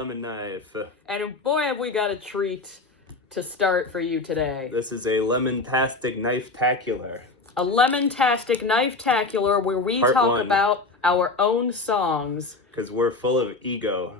Lemon Knife. And boy, have we got a treat to start for you today. This is a lemon-tastic knife-tacular. A lemon-tastic knife-tacular where we Part talk one. about our own songs. Because we're full of ego.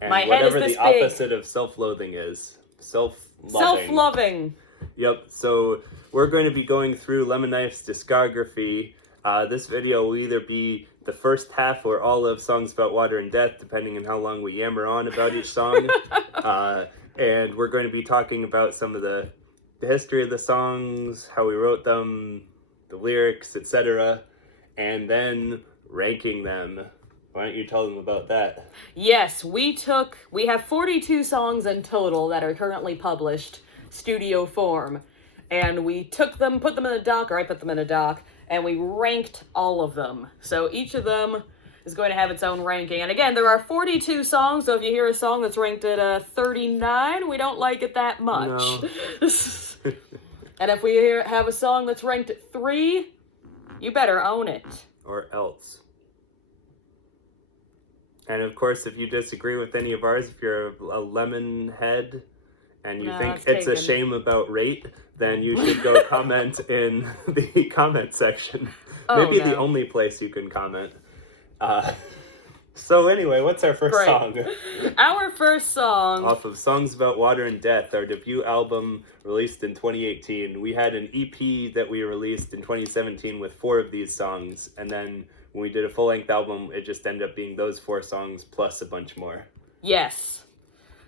And My head whatever is this the big. opposite of self-loathing is. Self-loving. Self-loving. Yep, so we're going to be going through Lemon Knife's discography. This video will either be the first half or all of Songs About Water and Death, depending on how long we yammer on about each song. And we're going to be talking about some of the history of the songs, how we wrote them, the lyrics, etc. And then ranking them. Why don't you tell them about that? Yes, we have 42 songs in total that are currently published, studio form. And we took them, put them in a doc, or I put them in a doc, and we ranked all of them. So each of them is going to have its own ranking. And again, there are 42 songs, so if you hear a song that's ranked at 39, we don't like it that much. No. And if we have a song that's ranked at 3, you better own it. Or else. And of course, if you disagree with any of ours, if you're a lemon head and you think it's a shame about rate, then you should go comment in the comment section. Maybe the only place you can comment. So anyway, what's our first song? Our first song... Off of Songs About Water and Death, our debut album released in 2018. We had an EP that we released in 2017 with 4 of these songs, and then when we did a full-length album, it just ended up being those 4 songs plus a bunch more. Yes.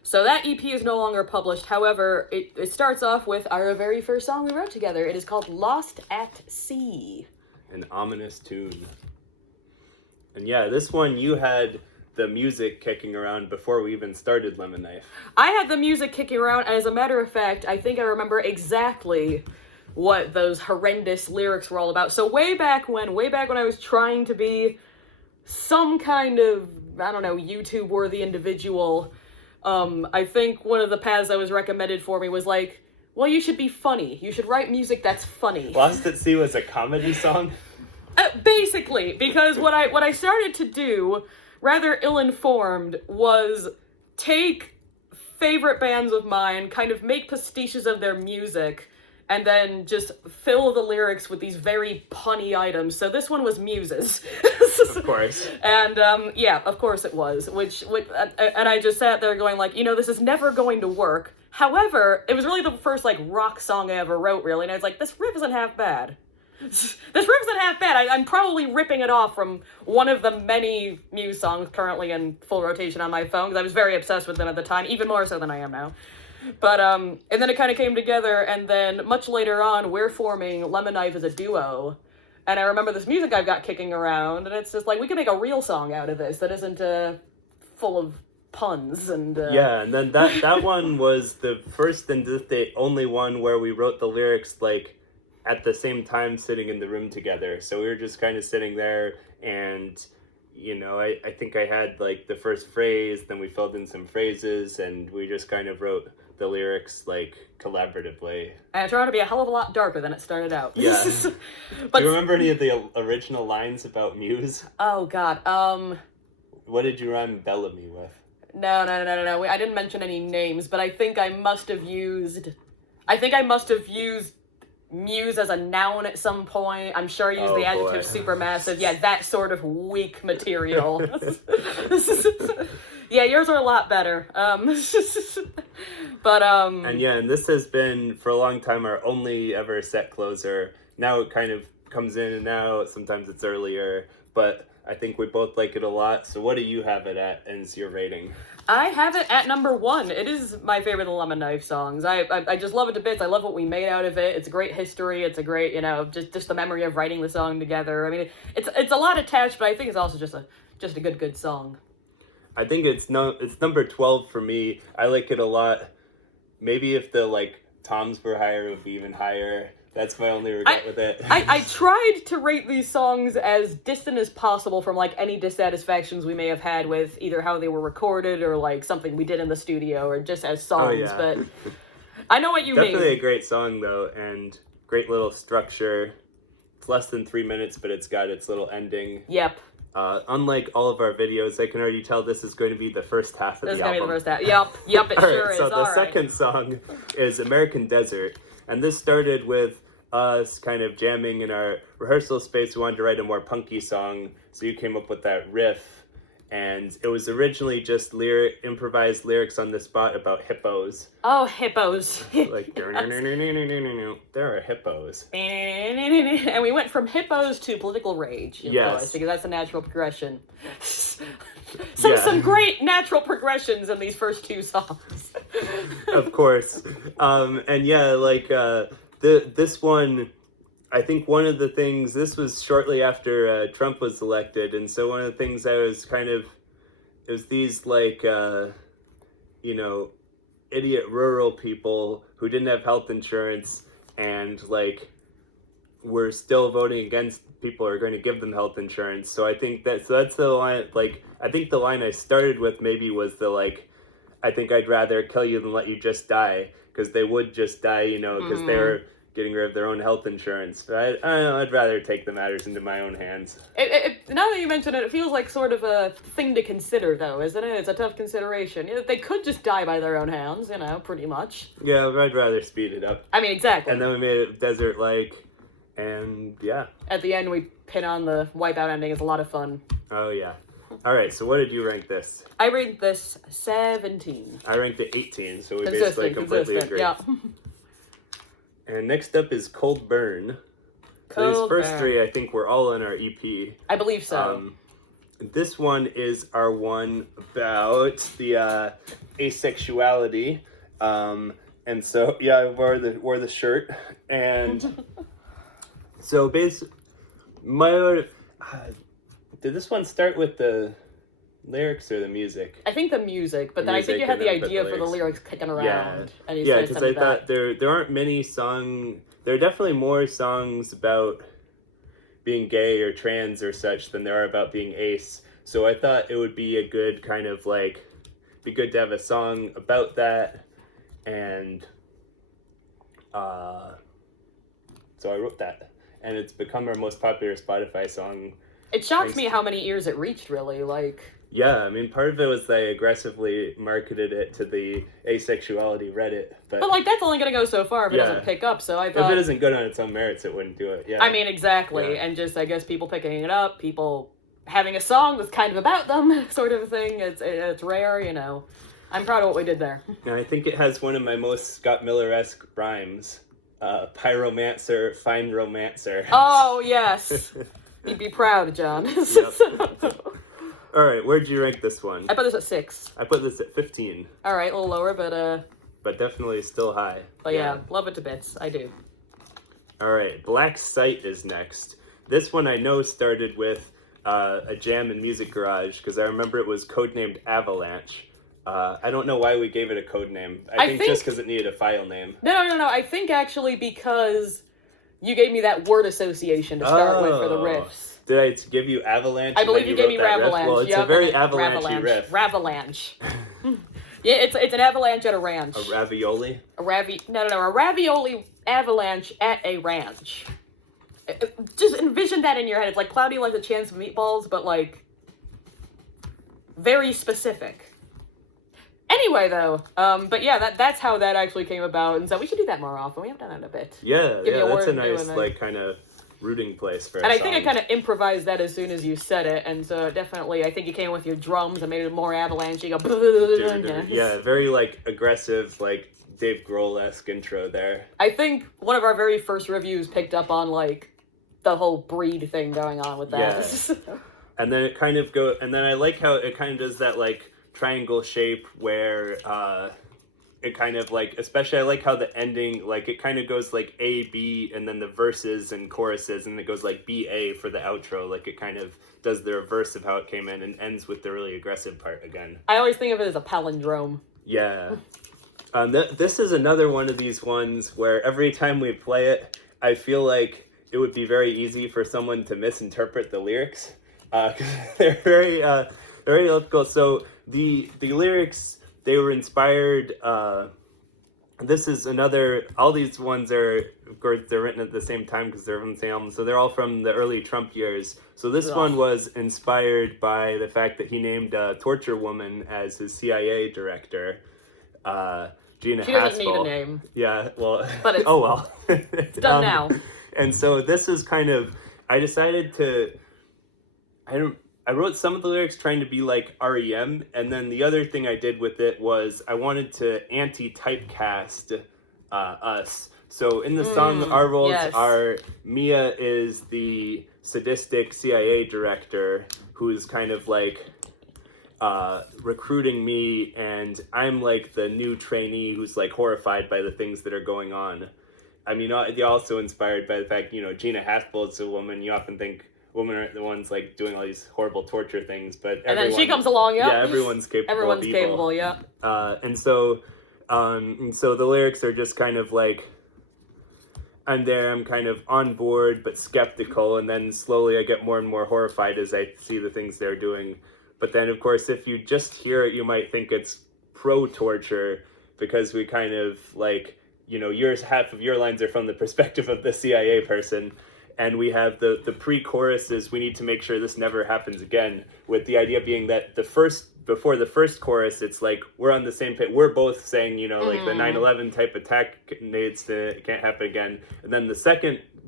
So that EP is no longer published. However, it starts off with our very first song we wrote together. It is called Lost at Sea. An ominous tune. And yeah, this one you had the music kicking around before we even started Lemon Knife. I had the music kicking around, and as a matter of fact, I think I remember exactly what those horrendous lyrics were all about. So way back when I was trying to be some kind of, I don't know, YouTube-worthy individual, I think one of the paths that was recommended for me was like, well, you should be funny. You should write music that's funny. Lost at Sea was a comedy song? Basically, because what I started to do, rather ill-informed, was take favorite bands of mine, kind of make pastiches of their music, and then just fill the lyrics with these very punny items. So this one was Muses. Of course. And, yeah, of course it was. And I just sat there going like, this is never going to work. However, it was really the first, rock song I ever wrote, really. And I was like, this riff isn't half bad. This riff isn't half bad. I'm probably ripping it off from one of the many Muse songs currently in full rotation on my phone, because I was very obsessed with them at the time, even more so than I am now. But, and then it kind of came together, and then much later on, we're forming Lemon Knife as a duo. And I remember this music I've got kicking around, and it's just like, we can make a real song out of this that isn't full of puns and... Yeah, and then that one was the first and the only one where we wrote the lyrics, at the same time sitting in the room together. So we were just kind of sitting there, and, I think I had, the first phrase, then we filled in some phrases, and we just kind of wrote the lyrics, collaboratively. And it turned out to be a hell of a lot darker than it started out. Yeah. But, do you remember any of the original lines about Muse? Oh, God. What did you rhyme Bellamy with? No. I didn't mention any names, but I think I must have used Muse as a noun at some point. I'm sure I used the adjective supermassive. Yeah, that sort of weak material. Yeah, yours are a lot better. But and this has been for a long time our only ever set closer. Now it kind of comes in and out. Sometimes it's earlier, but I think we both like it a lot. So what do you have it at as your rating? I have it at number 1. It is my favorite of the Lemon Knife songs. I just love it to bits. I love what we made out of it. It's a great history. It's a great, just the memory of writing the song together. I mean, it's a lot attached, but I think it's also just a good song. I think it's number 12 for me. I like it a lot. Maybe if the toms were higher, it would be even higher. That's my only regret with it. I tried to rate these songs as distant as possible from, any dissatisfactions we may have had with either how they were recorded or, something we did in the studio or just as songs, but I know what you mean. Definitely a great song, though, and great little structure. It's less than 3 minutes, but it's got its little ending. Yep. Unlike all of our videos, I can already tell this is going to be the first half of This is the going to album. be the first half. Yep, it sure is. So the All right. second song is American Desert, and this started with us kind of jamming in our rehearsal space. We wanted to write a more punky song, so you came up with that riff, and it was originally just improvised lyrics on the spot about hippos. Oh, hippos. Like, there are hippos. And we went from hippos to political rage, of Yes. course, because that's a natural progression. Some great natural progressions in these first two songs. Of course. And yeah, like, this one, I think one of the things, this was shortly after Trump was elected, and so one of the things I was kind of, it was these, like, you know, idiot rural people who didn't have health insurance and, like, were still voting against people who are going to give them health insurance. So I think that's the line, like, I think the line I started with maybe was the, like, I think I'd rather kill you than let you just die, because they would just die, you know, because they were getting rid of their own health insurance. But I don't know, I'd rather take the matters into my own hands. Now that you mention it, it feels like sort of a thing to consider, though, isn't it? It's a tough consideration. You know, they could just die by their own hands, you know, pretty much. Yeah, I'd rather speed it up. I mean, exactly. And then we made it desert-like, and yeah. At the end, we pin on the wipeout ending. It's a lot of fun. Oh, yeah. All right, so what did you rank this? I rate this 17. I ranked it 18, so we basically completely agree. Yeah. And next up is Cold Burn. Cold These first Burn. three, I think, were all in our EP. I believe so. This one is our one about the asexuality. And so, yeah, I wore the shirt. And so, basically, did this one start with the lyrics or the music? I think the music, but then I think you had the idea for the lyrics kicking around. Yeah, and you because I thought there aren't many songs. There are definitely more songs about being gay or trans or such than there are about being ace. So I thought it would be a good kind of like, be good to have a song about that, and so I wrote that, and it's become our most popular Spotify song. It shocks me how many ears it reached, really. Like, yeah, I mean, part of it was they aggressively marketed it to the asexuality Reddit, but like, that's only gonna go so far if it doesn't pick up, so I thought... If it isn't good on its own merits, it wouldn't do it, yeah. I mean, exactly, and just, I guess, people picking it up, people having a song that's kind of about them, sort of thing, it's rare, you know. I'm proud of what we did there. And I think it has one of my most Scott Miller-esque rhymes. Pyromancer, fine romancer. Oh, yes. You'd be proud, John. All right, where'd you rank this one? I put this at 6. I put this at 15. All right, a little lower, but definitely still high. But yeah, love it to bits. I do. All right, Black Sight is next. This one I know started with a jam in Music Garage, because I remember it was codenamed Avalanche. I don't know why we gave it a code name. I think just because it needed a file name. No. I think actually because you gave me that word association to start with for the riffs. Did I give you Avalanche? I believe you gave me Ravalanche. Well, it's a very avalanche-y riff. Ravalanche. Yeah, it's an avalanche at a ranch. A ravioli? A ravioli avalanche at a ranch. Just envision that in your head. It's like Cloudy Like the Chance of Meatballs, but like very specific. Anyway, though, but yeah, that's how that actually came about, and so we should do that more often. We haven't done that in a bit. Yeah, that's a nice, like, kind of rooting place for a song. I think I kind of improvised that as soon as you said it, and so definitely, I think you came with your drums and made it more avalanche. You go, yeah, very, like, aggressive, like, Dave Grohl-esque intro there. I think one of our very first reviews picked up on, like, the whole breed thing going on with that. Yeah. And then it kind of and then I like how it kind of does that, like, triangle shape where it kind of like, especially I like how the ending, like it kind of goes like A, B, and then the verses and choruses, and it goes like B, A for the outro. Like it kind of does the reverse of how it came in and ends with the really aggressive part again. I always think of it as a palindrome. Yeah. This is another one of these ones where every time we play it, I feel like it would be very easy for someone to misinterpret the lyrics. 'Cause they're very difficult. So the lyrics, they were inspired, this is another, all these ones are, of course, they're written at the same time because they're from the same album, so they're all from the early Trump years. So this one was inspired by the fact that he named a torture woman as his CIA director, Gina Haspel. She doesn't need a name. Yeah, well, but it's, oh well. It's done now. And so this is kind of, I decided to, I wrote some of the lyrics trying to be like REM, and then the other thing I did with it was I wanted to anti-typecast us. So in the song, our roles are, Mia is the sadistic CIA director who's kind of like recruiting me, and I'm like the new trainee who's like horrified by the things that are going on. I mean, you're also inspired by the fact, you know, Gina Haspel is a woman. You often think women are the ones like doing all these horrible torture things, but and then she comes along, yeah, everyone's capable. Everyone's of evil. capable, yeah. And so the lyrics are just kind of like, I'm there, I'm kind of on board but skeptical, and then slowly I get more and more horrified as I see the things they're doing. But then, of course, if you just hear it, you might think it's pro-torture, because we kind of like, you know, half of your lines are from the perspective of the CIA person. And we have the pre-choruses, we need to make sure this never happens again, with the idea being that before the first chorus, it's like, we're on the same page. We're both saying, you know, like the 9/11 type attack can't happen again. And then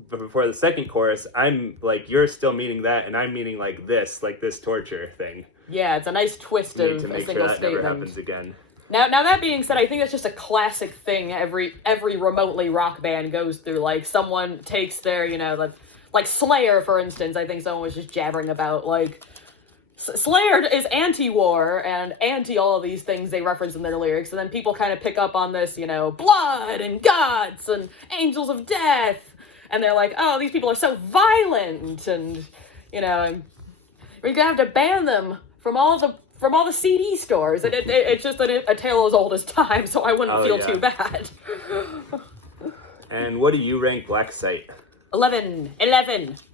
before the second chorus, I'm like, you're still meaning that, and I'm meaning like this torture thing. Yeah, it's a nice twist of to make a single sure that statement. never happens again. Now that being said, I think that's just a classic thing every remotely rock band goes through. Like, someone takes their, you know, like Slayer, for instance, I think someone was just jabbering about, like, Slayer is anti-war and anti all of these things they reference in their lyrics, and then people kind of pick up on this, you know, blood and gods and angels of death, and they're like, oh, these people are so violent, and, you know, we're gonna have to ban them from all the CD stores. And it's just a tale as old as time, so I wouldn't feel too bad. And what do you rank Black Site? 11.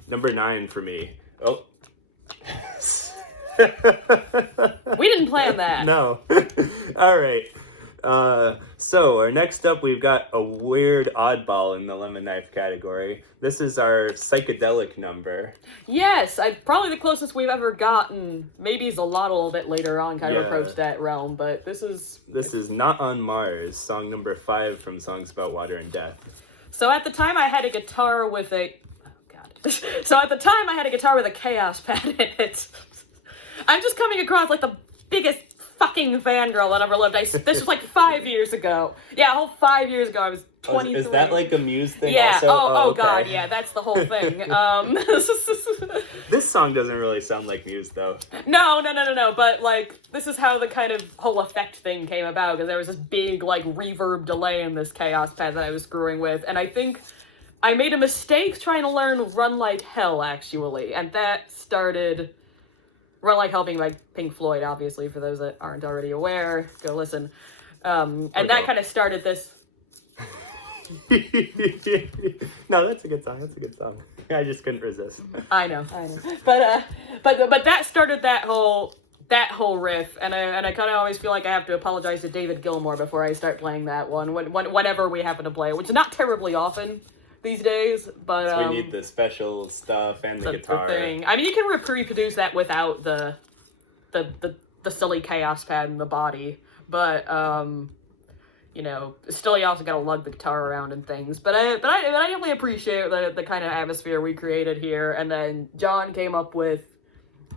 Number 9 for me. Oh. We didn't plan that. No. All right. So our next up, we've got a weird oddball in the Lemon Knife category. This is our Psychedelic number. Yes, probably the closest we've ever gotten. Maybe it's a little bit later on, kind of approached that realm, but this is Not on Mars, song number 5 from Songs About Water and Death. So at the time, I had a guitar with a... Oh, God. So at the time, I had a guitar with a chaos pad in it. I'm just coming across like the biggest fucking fangirl that ever lived. This was like 5 years ago. Yeah, a whole 5 years ago. I was 23. Is that like a Muse thing? Yeah. Also? Okay. God. Yeah, that's the whole thing. This song doesn't really sound like Muse, though. No. But like, this is how the kind of whole effect thing came about, because there was this big like reverb delay in this chaos pad that I was screwing with, and I think I made a mistake trying to learn Run Like Hell, actually, and that started... Run Like Hell being by Pink Floyd, obviously, for those that aren't already aware. Go listen. And that kind of started this... No, that's a good song. I just couldn't resist. I know. But that started that whole riff, and I kind of always feel like I have to apologize to David Gilmour before I start playing that one, whenever we happen to play it, which is not terribly often these days, but so we need the special stuff and the guitar. The thing. I mean, you can reproduce that without the silly chaos pad in the body, but you know, still you also gotta lug the guitar around and things. But I definitely appreciate the kind of atmosphere we created here. And then John came up with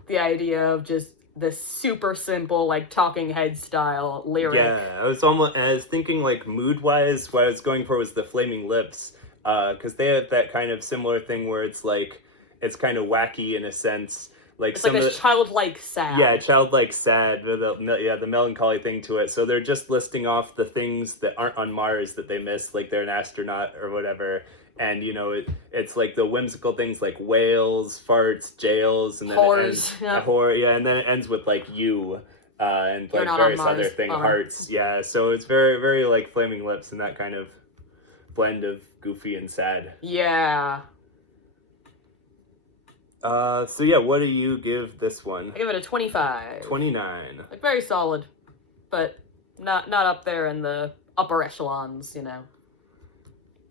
the idea of just this super simple, like, Talking Head style lyric. Yeah, I was thinking, like, mood wise, what I was going for was the Flaming Lips. Because they have that kind of similar thing where it's like, it's kind of wacky in a sense. Like, it's like this childlike sad. Yeah, childlike sad. The melancholy thing to it. So they're just listing off the things that aren't on Mars that they miss, like they're an astronaut or whatever. And, you know, it's like the whimsical things like whales, farts, jails, and then whores, and then it ends with like you. And like various other things, hearts. Yeah, so it's very, very like Flaming Lips and that kind of blend of goofy and sad. Yeah. So yeah, what do you give this one? I give it a 25. 29. Like, very solid, but not up there in the upper echelons, you know.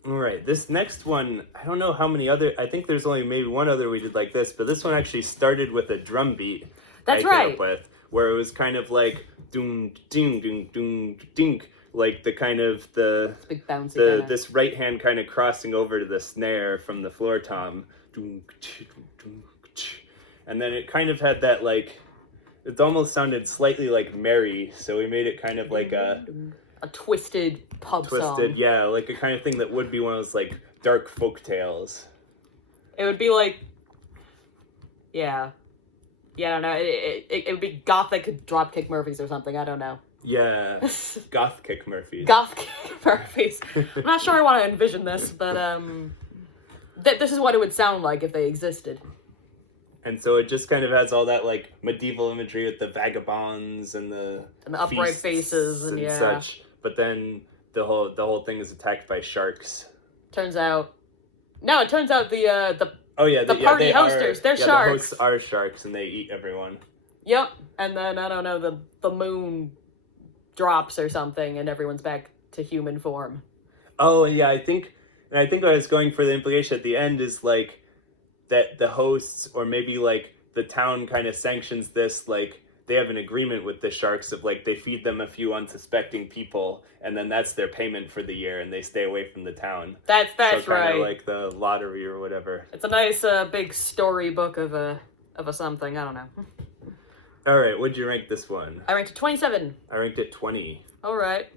All right, this next one, I don't know how many other, I think there's only maybe one other we did like this, but this one actually started with a drum beat. That's I came right. up with, where it was kind of like doom ding ding doom ding, like the kind of It's big bouncy kinda. this right hand kind of crossing over to the snare from the floor tom, and then it kind of had that like, it almost sounded slightly like Mary, so we made it kind of like a twisted pub song. Yeah, like a kind of thing that would be one of those like dark folk tales. It would be like, yeah, I don't know. It would be gothic Dropkick Murphys or something. I don't know. Yeah, Gothkick Murphys. Gothkick Murphys. I'm not sure I want to envision this, but this is what it would sound like if they existed. And so it just kind of has all that like medieval imagery with the vagabonds and the upright faces and yeah. such. But then the whole thing is attacked by sharks. Turns out the oh yeah the party hosters, they're sharks. The hosts are sharks and they eat everyone. Yep. And then I don't know, the moon drops or something and everyone's back to human form. Oh yeah, I think what I was going for the implication at the end is like that the hosts or maybe like the town kind of sanctions this, like they have an agreement with the sharks of like they feed them a few unsuspecting people and then that's their payment for the year and they stay away from the town. That's so right. Like the lottery or whatever. It's a nice big storybook of a something. I don't know. All right, what'd you rank this one? I ranked it 27. I ranked it 20. All right.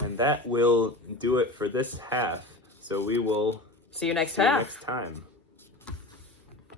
And that will do it for this half. So we will see you next see half. You next time.